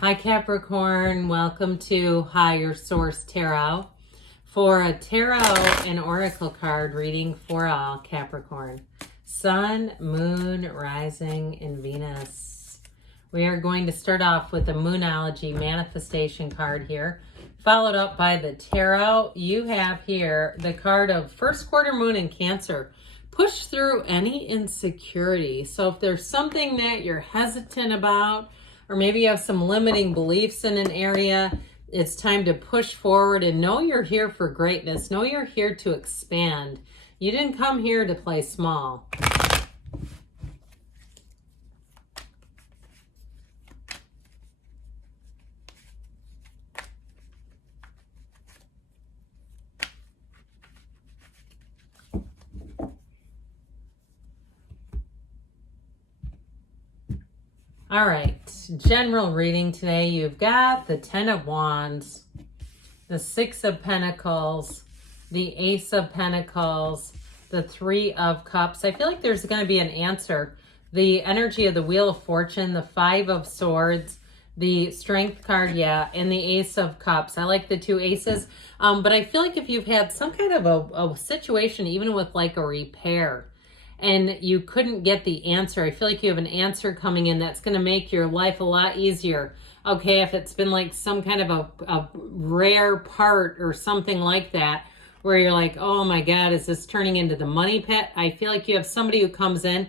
Hi Capricorn, welcome to Higher Source Tarot for a tarot and oracle card reading for all Capricorn. Sun, Moon, Rising, and Venus. We are going to start off with the Moonology manifestation card here, followed up by the tarot. You have here the card of first quarter moon in Cancer. Push through any insecurity. So if there's something that you're hesitant about, or maybe you have some limiting beliefs in an area, it's time to push forward and know you're here for greatness. Know you're here to expand. You didn't come here to play small. All right, general reading today. You've got the Ten of Wands, the Six of Pentacles, the Ace of Pentacles, the Three of Cups. I feel like there's going to be an answer. The energy of the Wheel of Fortune, the Five of Swords, the Strength card, and the Ace of Cups. I like the two aces, but I feel like if you've had some kind of a situation, even with like a repair, and you couldn't get the answer, I feel like you have an answer coming in that's going to make your life a lot easier. Okay, if it's been like some kind of a rare part or something like that, where you're like, oh my God, is this turning into the money pit? I feel like you have somebody who comes in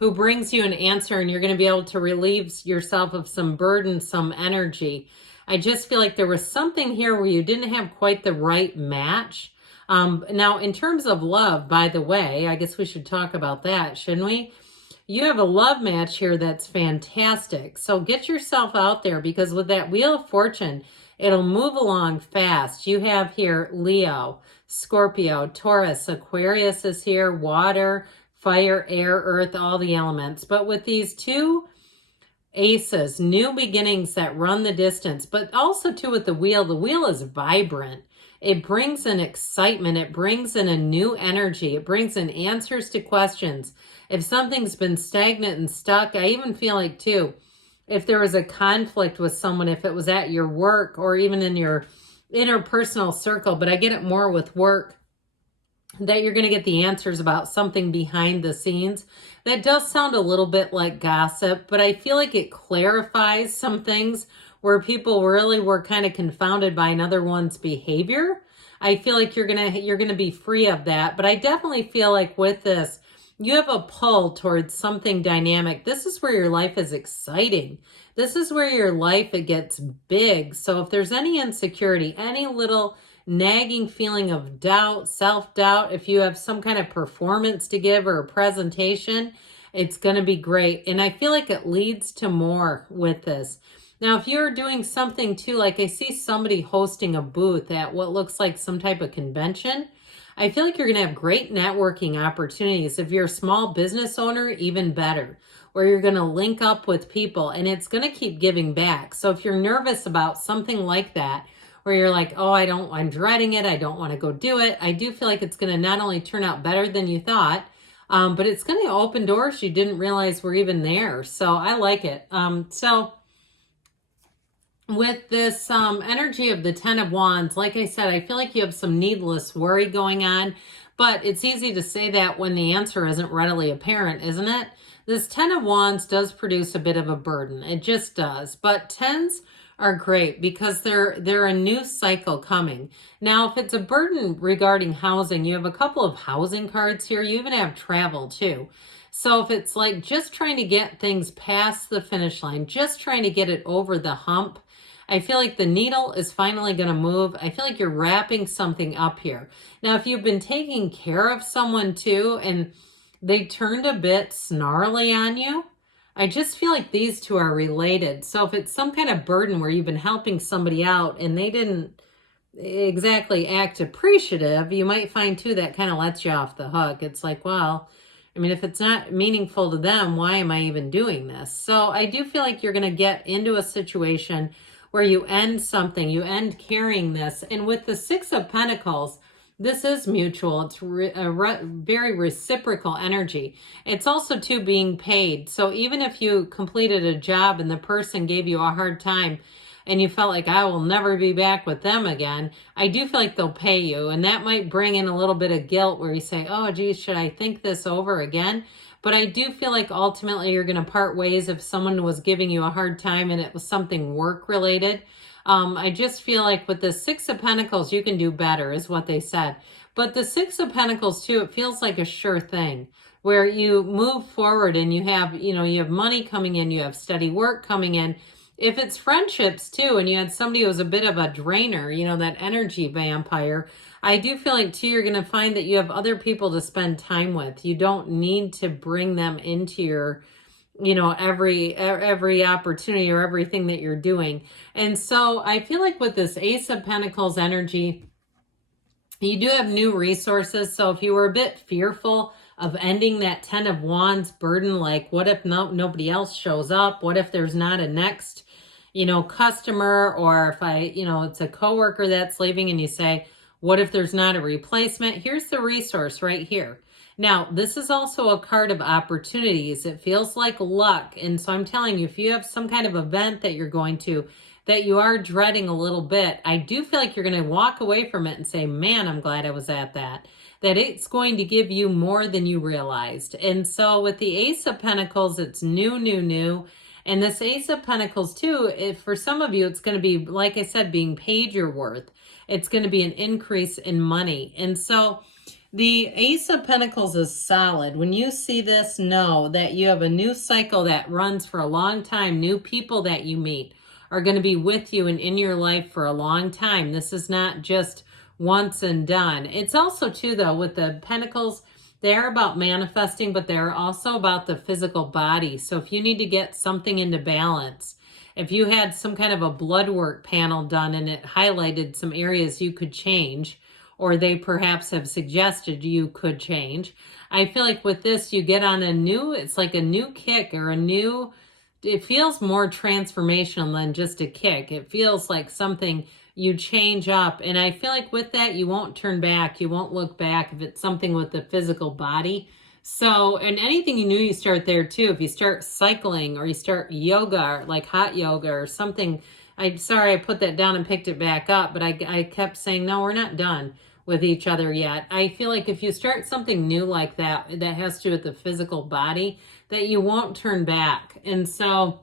who brings you an answer, and you're going to be able to relieve yourself of some burden, some energy. I just feel like there was something here where you didn't have quite the right match. Now, in terms of love, by the way, I guess we should talk about that, shouldn't we? You have a love match here that's fantastic. So get yourself out there, because with that Wheel of Fortune, it'll move along fast. You have here Leo, Scorpio, Taurus, Aquarius is here, water, fire, air, earth, all the elements. But with these two aces, new beginnings that run the distance, but also too with the wheel is vibrant. It brings in excitement. It brings in a new energy. It brings in answers to questions. If something's been stagnant and stuck, I even feel like too, if there was a conflict with someone, if it was at your work or even in your interpersonal circle, but I get it more with work, that you're going to get the answers about something behind the scenes. That does sound a little bit like gossip, but I feel like it clarifies some things where people really were kind of confounded by another one's behavior. I feel like you're gonna be free of that. But I definitely feel like with this, you have a pull towards something dynamic. This is where your life is exciting. This is where your life, it gets big. So if there's any insecurity, any little nagging feeling of doubt, self-doubt, if you have some kind of performance to give or a presentation, it's going to be great. And I feel like it leads to more with this. Now, if you're doing something too, like I see somebody hosting a booth at what looks like some type of convention, I feel like you're going to have great networking opportunities. If you're a small business owner, even better, where you're going to link up with people and it's going to keep giving back. So if you're nervous about something like that, where you're like, oh, I'm dreading it, I don't want to go do it, I do feel like it's going to not only turn out better than you thought, but it's going to open doors you didn't realize were even there. So I like it. So with this energy of the Ten of Wands, like I said, I feel like you have some needless worry going on, but it's easy to say that when the answer isn't readily apparent, isn't it? This Ten of Wands does produce a bit of a burden. It just does. But tens are great because they're a new cycle coming. Now, if it's a burden regarding housing, you have a couple of housing cards here. You even have travel too. So if it's like just trying to get things past the finish line, just trying to get it over the hump, I feel like the needle is finally going to move. I feel like you're wrapping something up here. Now, if you've been taking care of someone too, and they turned a bit snarly on you, I just feel like these two are related. So if it's some kind of burden where you've been helping somebody out and they didn't exactly act appreciative, you might find too that kind of lets you off the hook. It's like, well, I mean, if it's not meaningful to them, why am I even doing this? So I do feel like you're going to get into a situation where you end something, you end carrying this. And with the Six of Pentacles, this is mutual. It's very reciprocal energy. It's also too being paid. So even if you completed a job and the person gave you a hard time and you felt like I will never be back with them again, I do feel like they'll pay you. And that might bring in a little bit of guilt where you say, oh, geez, should I think this over again? But I do feel like ultimately you're going to part ways if someone was giving you a hard time and it was something work related. I just feel like with the Six of Pentacles, you can do better, is what they said. But the Six of Pentacles, too, it feels like a sure thing where you move forward and you have, you have money coming in, you have steady work coming in. If it's friendships, too, and you had somebody who was a bit of a drainer, that energy vampire, I do feel like, too, you're going to find that you have other people to spend time with. You don't need to bring them into your every opportunity or everything that you're doing. And so I feel like with this Ace of Pentacles energy, you do have new resources. So if you were a bit fearful of ending that 10 of Wands burden, like what if nobody else shows up? What if there's not a next, customer, or if it's a coworker that's leaving and you say, what if there's not a replacement? Here's the resource right here. Now, this is also a card of opportunities. It feels like luck. And so I'm telling you, if you have some kind of event that you're going to, that you are dreading a little bit, I do feel like you're going to walk away from it and say, man, I'm glad I was at that. That it's going to give you more than you realized. And so with the Ace of Pentacles, it's new, new, new. And this Ace of Pentacles too, for some of you, it's going to be, like I said, being paid your worth. It's going to be an increase in money. And so the Ace of Pentacles is solid. When you see this, know that you have a new cycle that runs for a long time. New people that you meet are going to be with you and in your life for a long time. This is not just once and done. It's also too, though, with the Pentacles, they're about manifesting, but they're also about the physical body. So if you need to get something into balance, if you had some kind of a blood work panel done and it highlighted some areas you could change, or they perhaps have suggested you could change, I feel like with this, you get on it's like a new kick or it feels more transformational than just a kick. It feels like something you change up. And I feel like with that, you won't turn back. You won't look back if it's something with the physical body. So, and anything you you start there too. If you start cycling or you start yoga, like hot yoga or something. I'm sorry I put that down and picked it back up, but I kept saying, no, we're not done with each other yet. I feel like if you start something new like that has to do with the physical body, that you won't turn back. And so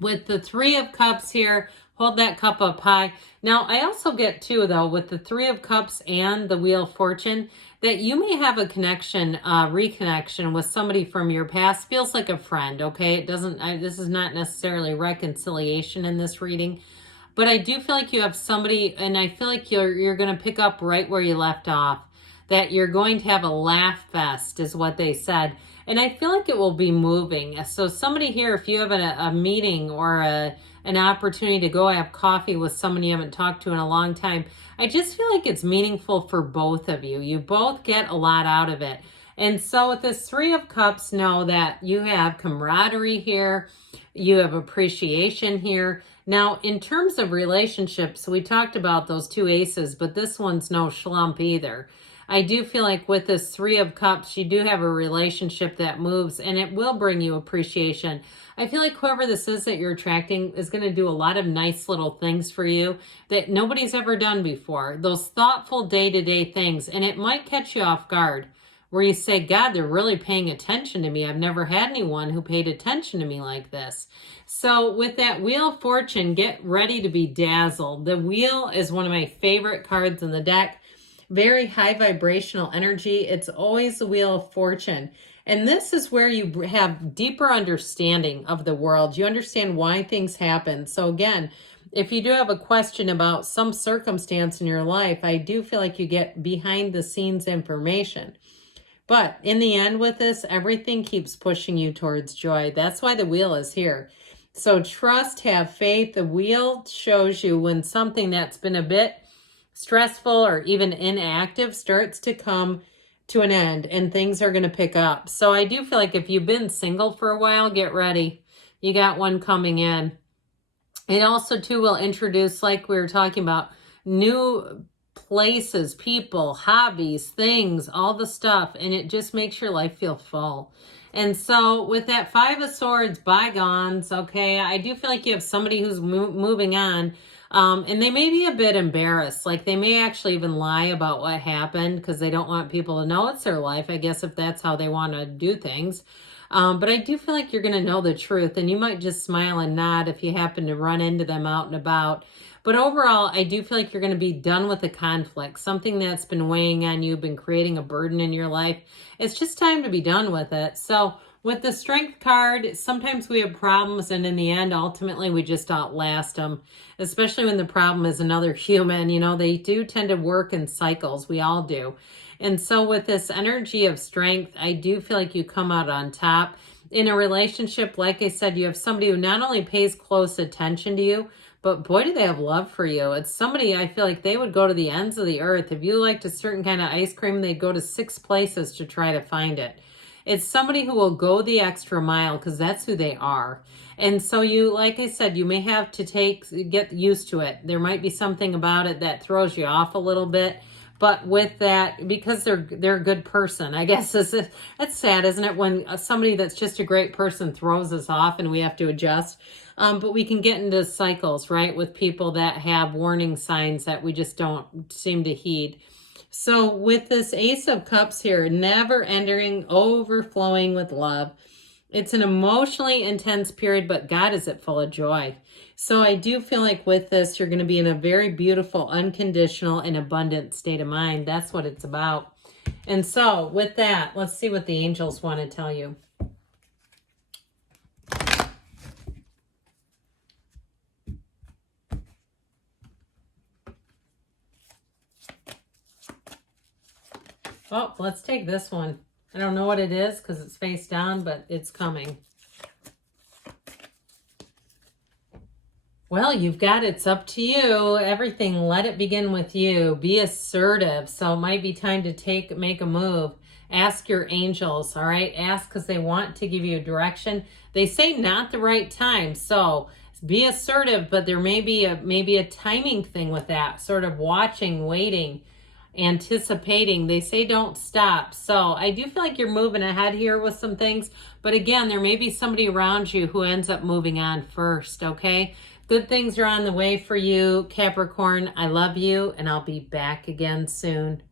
with the Three of Cups here, hold that cup up high. Now, I also get too, though, with the Three of Cups and the Wheel of Fortune, that you may have a connection, reconnection with somebody from your past. Feels like a friend, okay? It doesn't, this is not necessarily reconciliation in this reading, but I do feel like you have somebody, and I feel like you're going to pick up right where you left off, that you're going to have a laugh fest is what they said. And I feel like it will be moving. So somebody here, if you have a meeting or an opportunity to go have coffee with someone you haven't talked to in a long time, I just feel like it's meaningful for both of you. You both get a lot out of it. And so with this Three of Cups, know that you have camaraderie here. You have appreciation here. Now, in terms of relationships, we talked about those two aces, but this one's no schlump either. I do feel like with this Three of Cups, you do have a relationship that moves and it will bring you appreciation. I feel like whoever this is that you're attracting is going to do a lot of nice little things for you that nobody's ever done before. Those thoughtful day-to-day things. And it might catch you off guard where you say, God, they're really paying attention to me. I've never had anyone who paid attention to me like this. So with that Wheel of Fortune, get ready to be dazzled. The Wheel is one of my favorite cards in the deck. Very high vibrational energy. It's always the Wheel of Fortune. And this is where you have deeper understanding of the world. You understand why things happen. So again, if you do have a question about some circumstance in your life, I do feel like you get behind the scenes information. But in the end with this, everything keeps pushing you towards joy. That's why the Wheel is here. So trust, have faith. The Wheel shows you when something that's been a bit stressful or even inactive starts to come to an end and things are going to pick up. So I do feel like if you've been single for a while, get ready. You got one coming in. It also too will introduce, like we were talking about, new places, people, hobbies, things, all the stuff, and it just makes your life feel full. And so with that Five of Swords, bygones, okay, I do feel like you have somebody who's moving on, and they may be a bit embarrassed. Like they may actually even lie about what happened because they don't want people to know it's their life, I guess, if that's how they want to do things. But I do feel like you're going to know the truth, and you might just smile and nod if you happen to run into them out and about. But overall, I do feel like you're going to be done with the conflict, something that's been weighing on you, been creating a burden in your life. It's just time to be done with it. So with the Strength card, sometimes we have problems, and in the end, ultimately, we just outlast them, especially when the problem is another human. You know, they do tend to work in cycles. We all do. And so with this energy of strength, I do feel like you come out on top. In a relationship, like I said, you have somebody who not only pays close attention to you, but boy, do they have love for you. It's somebody I feel like they would go to the ends of the earth. If you liked a certain kind of ice cream, they'd go to 6 places to try to find it. It's somebody who will go the extra mile because that's who they are. And so you, like I said, you may have to get used to it. There might be something about it that throws you off a little bit. But with that, because they're a good person, I guess it's sad, isn't it, when somebody that's just a great person throws us off and we have to adjust. But we can get into cycles, right, with people that have warning signs that we just don't seem to heed. So with this Ace of Cups here, never ending, overflowing with love. It's an emotionally intense period, but God, is it full of joy. So I do feel like with this, you're going to be in a very beautiful, unconditional, and abundant state of mind. That's what it's about. And so with that, let's see what the angels want to tell you. Oh, let's take this one. I don't know what it is because it's face down, but it's coming. Well, you've got it's up to you. Everything, let it begin with you. Be assertive. So it might be time to make a move. Ask your angels, all right? Ask because they want to give you a direction. They say not the right time. So be assertive, but there may be a timing thing with that. Sort of watching, waiting, anticipating. They say don't stop. So I do feel like you're moving ahead here with some things. But again, there may be somebody around you who ends up moving on first, okay? Good things are on the way for you, Capricorn. I love you, and I'll be back again soon.